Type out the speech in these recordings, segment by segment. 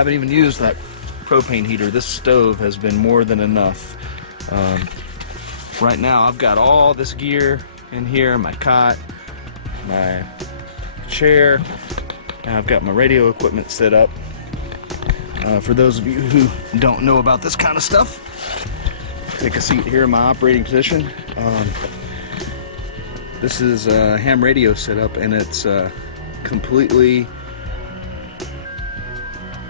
haven't even used that propane heater. This stove has been more than enough. Right now I've got all this gear in here, my cot, my chair, and I've got my radio equipment set up. For those of you who don't know about this kind of stuff, take a seat here in my operating position. This is a ham radio setup, and it's completely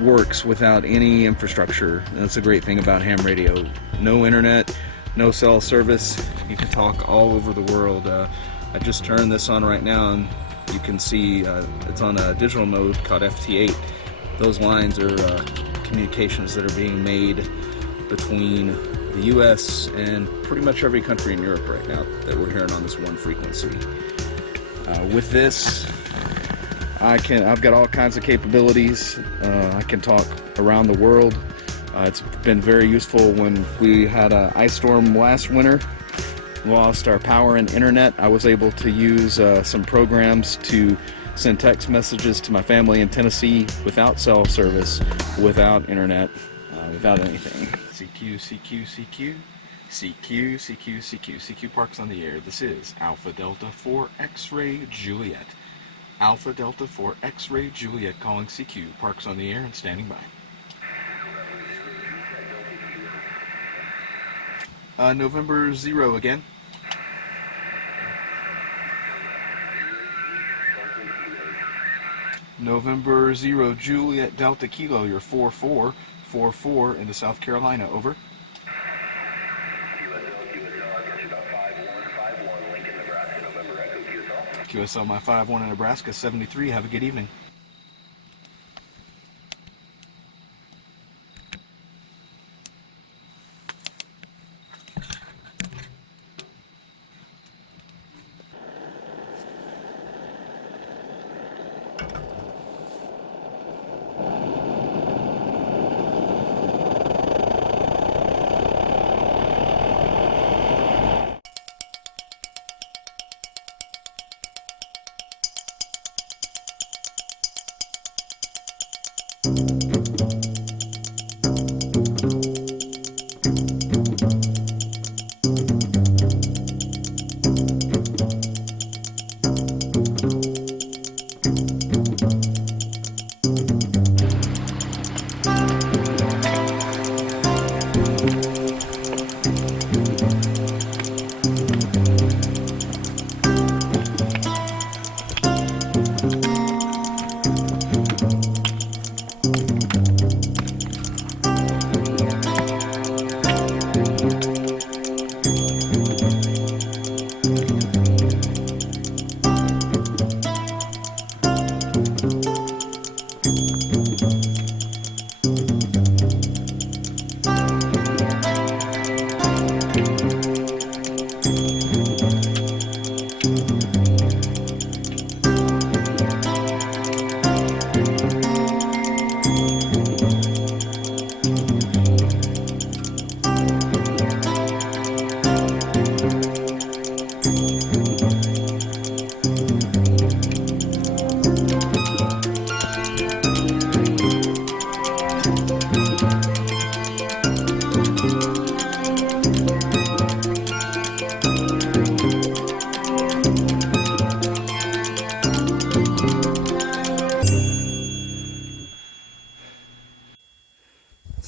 works without any infrastructure. That's a great thing about ham radio. No internet, no cell service. You can talk all over the world. I just turned this on right now, and you can see it's on a digital mode called FT8. Those lines are communications that are being made between the US and pretty much every country in Europe right now that we're hearing on this one frequency. With this, I've got all kinds of capabilities. I can talk around the world. It's been very useful when we had an ice storm last winter. Lost our power and internet. I was able to use some programs to send text messages to my family in Tennessee without cell service, without internet, without anything. CQ, CQ, CQ, CQ, CQ, CQ, CQ Parks on the air. This is Alpha Delta 4 X-Ray Juliet. Alpha Delta 4 X-Ray Juliet calling CQ. Parks on the air and standing by. November 0 again. November 0 Juliet Delta Kilo, you're 4444 into South Carolina, over. QSL my 51 in Nebraska, 73, have a good evening.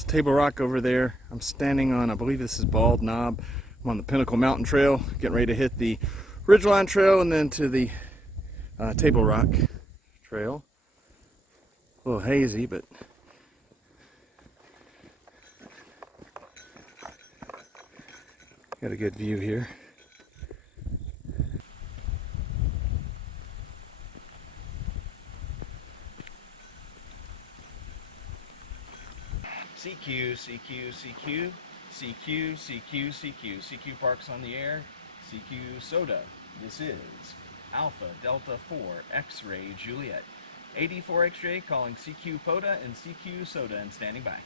Table Rock over there. I'm standing on, I believe this is Bald Knob. I'm on the Pinnacle Mountain Trail, getting ready to hit the Ridgeline Trail and then to the Table Rock Trail. A little hazy, but got a good view here. CQ, CQ, CQ, CQ, CQ, CQ, CQ Parks on the air, CQ Soda. This is Alpha Delta 4 X-Ray Juliet. 84 X-Ray calling CQ POTA and CQ Soda and standing by.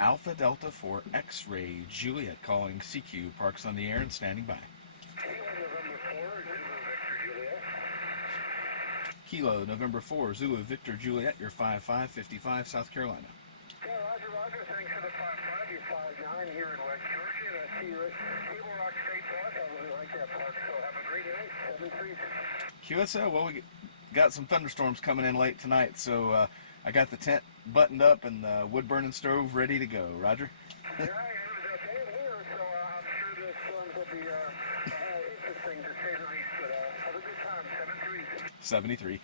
Alpha Delta for X-Ray Juliet calling CQ, parks on the air and standing by. Kilo November 4 Zulu Victor Juliet, your 5555 South Carolina. Yeah, Roger, thanks for the 5-5, you're 5-9 here in West Georgia, and I see you at Table Rock State Park. I really like that park, so have a great night, 7-3. QSL, well, we got some thunderstorms coming in late tonight, so I got the tent buttoned up and the wood-burning stove ready to go. Roger? Yeah, it was a day of winter, so I'm sure the storms will be interesting to say the least, but have a good time, 7-3. 73.